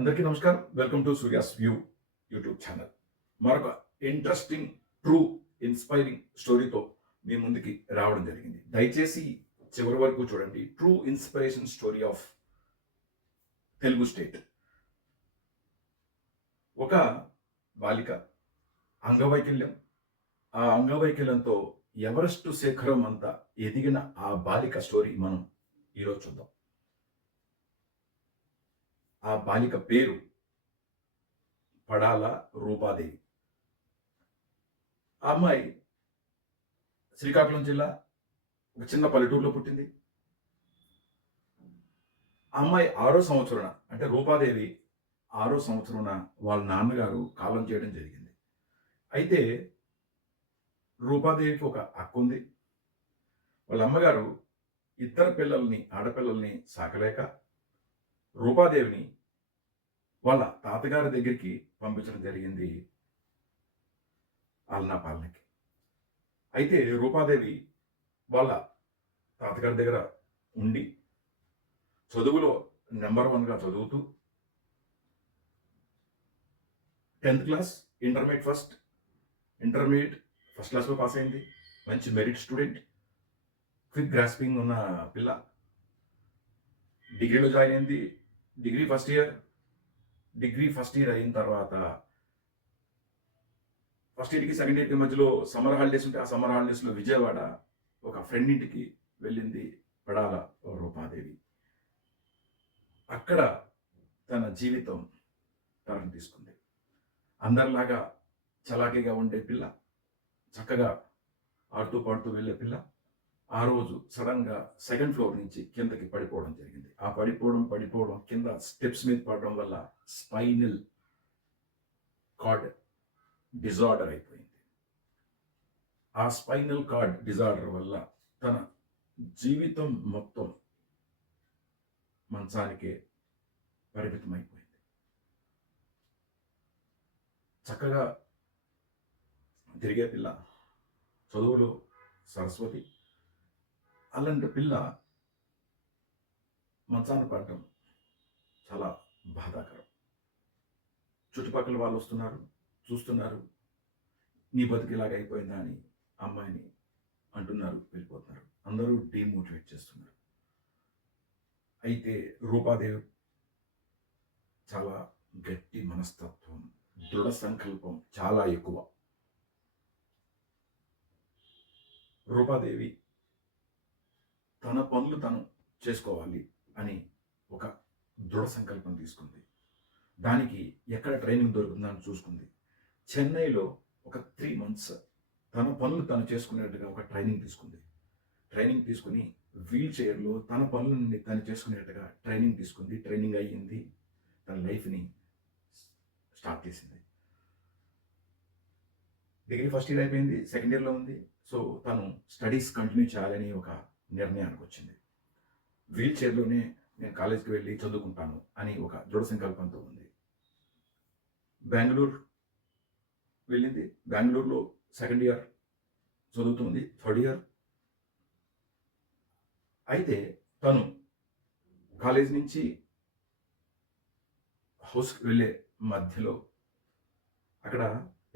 అందరికీ నమస్కారం. Welcome to Surya's view YouTube channel. మరొక ఇంట్రెస్టింగ్, ట్రూ, ఇన్స్పైరింగ్ స్టోరీతో మీ ముందుకి రావడం జరిగింది. దయచేసి చివరి వరకు చూడండి. True inspiration story of Telugu state. ఒక బాలిక అంగవైకల్యం, ఆ అంగవైకల్యంతో ఎవరెస్ట్ శిఖరం అంతా ఎదిగిన ఆ బాలిక స్టోరీ మనం ఈరోజు చూద్దాం. ఆ బాలిక పేరు పడాల రూపాదేవి. ఆ అమ్మాయి శ్రీకాకుళం జిల్లా ఒక చిన్న పల్లెటూరులో పుట్టింది. ఆ అమ్మాయి 6వ సంవత్సరాన, అంటే రూపాదేవి 6వ సంవత్సరాన వాళ్ళ నాన్నగారు కాలం చేయడం జరిగింది. అయితే రూపాదేవికి ఒక అక్క ఉంది. వాళ్ళ అమ్మగారు ఇద్దరు ఆడపిల్లల్ని సాకలేక రూపాదేవిని వాళ్ళ తాతగారి దగ్గరికి పంపించడం జరిగింది ఆలనా పాలనకి. అయితే రూపాదేవి వాళ్ళ తాతగారి దగ్గర ఉండి చదువులో నెంబర్ 1గా చదువుతూ 10th క్లాస్, ఇంటర్మీడియట్ ఫస్ట్ క్లాస్లో పాస్ అయింది. మంచి మెరిట్ స్టూడెంట్, క్విక్ గ్రాస్పింగ్ ఉన్న పిల్ల. డిగ్రీలో జాయిన్ అయింది. డిగ్రీ ఫస్ట్ ఇయర్ అయిన తర్వాత ఫస్ట్ ఇయర్కి సెకండ్ ఇయర్కి మధ్యలో సమ్మర్ హాలిడేస్ ఉంటే ఆ సమ్మర్ హాలిడేస్లో విజయవాడ ఒక ఫ్రెండ్ ఇంటికి వెళ్ళింది పడాల రూపాదేవి. అక్కడ తన జీవితం టర్న్ తీసుకుంది. అందరిలాగా చలాకీగా ఉండే పిల్ల, చక్కగా ఆడుతూ పాడుతూ వెళ్ళే పిల్ల ఆ రోజు సడన్గా 2nd ఫ్లోర్ నుంచి కిందకి పడిపోవడం జరిగింది. ఆ పడిపోవడం కింద స్టెప్స్ మీద పడడం వల్ల స్పైనల్ కార్డ్ డిజార్డర్ అయిపోయింది. ఆ స్పైనల్ కార్డ్ డిజార్డర్ వల్ల తన జీవితం మొత్తం మంచానికే పరిమితం అయిపోయింది. చక్కగా తిరిగే పిల్ల, చదువులో సరస్వతి. అలాంటి పిల్ల మంచాన పడడం చాలా బాధాకరం. చుట్టుపక్కల వాళ్ళు వస్తున్నారు, చూస్తున్నారు. నీ బతుకు ఇలాగ అయిపోయిందా అని అమ్మాయిని అంటున్నారు, వెళ్ళిపోతున్నారు. అందరూ డీమోటివేట్ చేస్తున్నారు. అయితే రూపాదేవి చాలా గట్టి మనస్తత్వం, దృఢ సంకల్పం చాలా ఎక్కువ. రూపాదేవి తన పనులు తను చేసుకోవాలి అని ఒక దృఢ సంకల్పం తీసుకుంది. దానికి ఎక్కడ ట్రైనింగ్ దొరుకుతుందని చూసుకుంది. చెన్నైలో ఒక 3 months తన పనులు తను చేసుకునేట్టుగా ఒక ట్రైనింగ్ తీసుకుంది. ట్రైనింగ్ తీసుకుని వీల్ చైర్లో తన పనులని తను చేసుకునేట్టుగా ట్రైనింగ్ తీసుకుంది. ట్రైనింగ్ అయ్యింది. తన లైఫ్ని స్టార్ట్ చేసింది. డిగ్రీ ఫస్ట్ ఇయర్ అయిపోయింది, సెకండ్ ఇయర్లో ఉంది. సో తను స్టడీస్ కంటిన్యూ చేయాలని ఒక నిర్ణయానికి వచ్చింది. వీల్ చైర్లోనే నేను కాలేజీకి వెళ్ళి చదువుకుంటాను అని ఒక దృఢ సంకల్పంతో ఉంది. బెంగళూరు వెళ్ళింది. బెంగళూరులో 2nd ఇయర్ చదువుతుంది, 3rd ఇయర్. అయితే తను కాలేజ్ నుంచి హౌస్కి వెళ్ళే మధ్యలో అక్కడ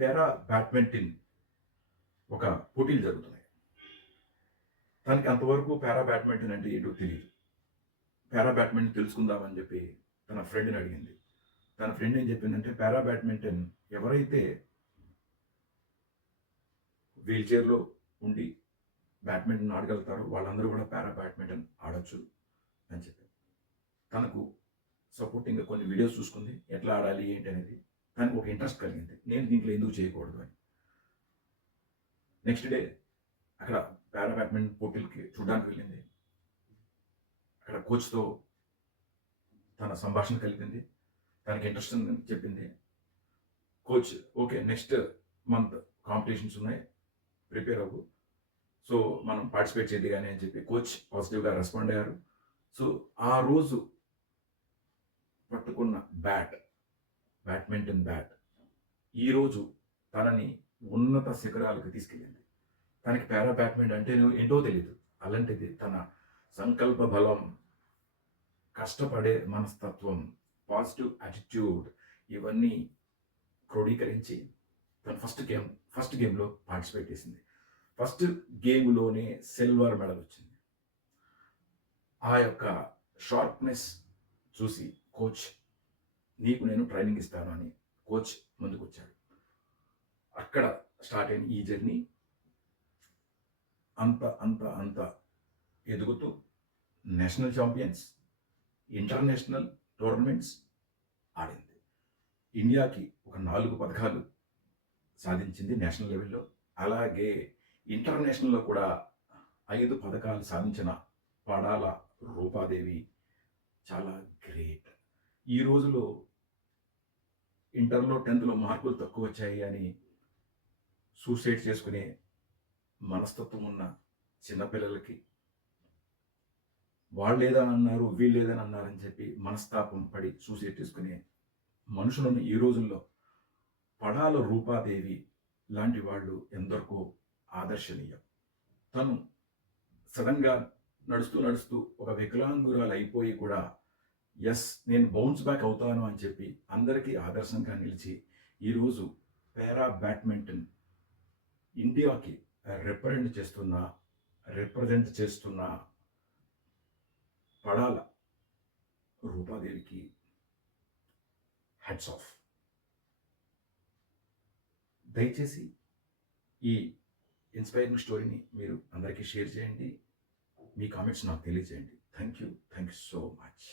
పారా బ్యాడ్మింటన్ ఒక పోటీలు జరుగుతున్నాయి. తనకి అంతవరకు పారా బ్యాడ్మింటన్ అంటే ఏంటో తెలియదు. పారా బ్యాడ్మింటన్ తెలుసుకుందామని చెప్పి తన ఫ్రెండ్ని అడిగింది. తన ఫ్రెండ్ ఏం చెప్పిందంటే, పారా బ్యాడ్మింటన్ ఎవరైతే వీల్ చైర్లో ఉండి బ్యాడ్మింటన్ ఆడగలుగుతారో వాళ్ళందరూ కూడా పారా బ్యాడ్మింటన్ ఆడొచ్చు అని చెప్పి తనకు సపోర్టింగ్గా కొన్ని వీడియోస్ చూసుకుంది, ఎట్లా ఆడాలి ఏంటి అనేది. తనకు ఒక ఇంట్రెస్ట్ కలిగింది, నేను దీంట్లో ఎందుకు చేయకూడదు అని. నెక్స్ట్ డే అక్కడ పారా బ్యాడ్మింటన్ పోటీలకి చూడడానికి వెళ్ళింది. అక్కడ కోచ్తో తన సంభాషణ కలిపింది. తనకి ఇంట్రెస్ట్ అని చెప్పింది. Coach okay, next month competitions ఉన్నాయి, ప్రిపేర్ అవ్వు, సో మనం పార్టిసిపేట్ చేద్ది కానీ అని చెప్పి కోచ్ పాజిటివ్గా రెస్పాండ్ అయ్యారు. సో ఆ రోజు పట్టుకున్న బ్యాడ్మింటన్ బ్యాట్ ఈరోజు తనని ఉన్నత శిఖరాలకు తీసుకెళ్ళింది. తనకి పారా బ్యాడ్మింటన్ అంటే ఏంటో తెలియదు. అలాంటిది తన సంకల్ప బలం, కష్టపడే మనస్తత్వం, పాజిటివ్ యాటిట్యూడ్ ఇవన్నీ క్రోడీకరించి తను ఫస్ట్ గేమ్లో పార్టిసిపేట్ చేసింది. ఫస్ట్ గేమ్లోనే సిల్వర్ మెడల్ వచ్చింది. ఆ యొక్క షార్ప్నెస్ చూసి కోచ్, నీకు నేను ట్రైనింగ్ ఇస్తాను అని కోచ్ ముందుకు వచ్చాడు. అక్కడ స్టార్ట్ అయిన ఈ జర్నీ అంత అంత అంత ఎదుగుతూ నేషనల్ ఛాంపియన్స్, ఇంటర్నేషనల్ టోర్నమెంట్స్ ఆడింది. ఇండియాకి ఒక 4 పథకాలు సాధించింది నేషనల్ లెవెల్లో. అలాగే ఇంటర్నేషనల్లో కూడా 5 పథకాలు సాధించిన పడాల రూపాదేవి చాలా గ్రేట్. ఈ రోజులో ఇంటర్లో 10థ్లో మార్కులు తక్కువ వచ్చాయి అని సూసైడ్ చేసుకునే మనస్తత్వం ఉన్న చిన్నపిల్లలకి వాళ్ళేదా అన్నారు వీళ్ళేదని అన్నారని చెప్పి మనస్తాపం పడి సూసైడ్ చేసుకునే మనుషులను ఈ రోజుల్లో పడాల రూపాదేవి లాంటి వాళ్ళు ఎందరికో ఆదర్శనీయం. తను సడన్గా నడుస్తూ నడుస్తూ ఒక వికలాంగురాలు అయిపోయి కూడా నేను బౌన్స్ బ్యాక్ అవుతాను అని చెప్పి అందరికీ ఆదర్శంగా నిలిచి ఈరోజు పారా బ్యాడ్మింటన్ ఇండియాకి రిప్రజెంట్ చేస్తున్న పడాల రూపాదేవికి హ్యాట్స్ ఆఫ్. దయచేసి ఈ ఇన్స్పైరింగ్ స్టోరీని మీరు అందరికీ షేర్ చేయండి. మీ కామెంట్స్ నాకు తెలియజేయండి. Thank you so much.